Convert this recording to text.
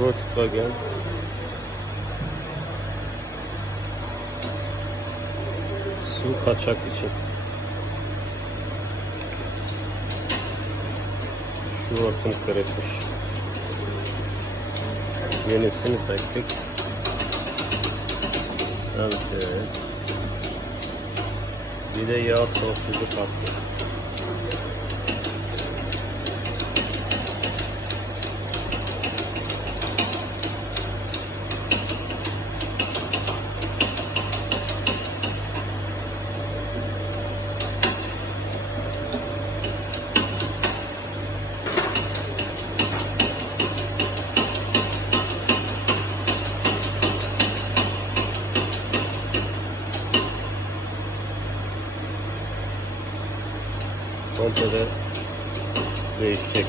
Volkswagen. Su kaçak için. Şu hortum kırıkmış. Yenisini taktık. Evet. Bir de yağ soğutucu taktık. komple de değişecek.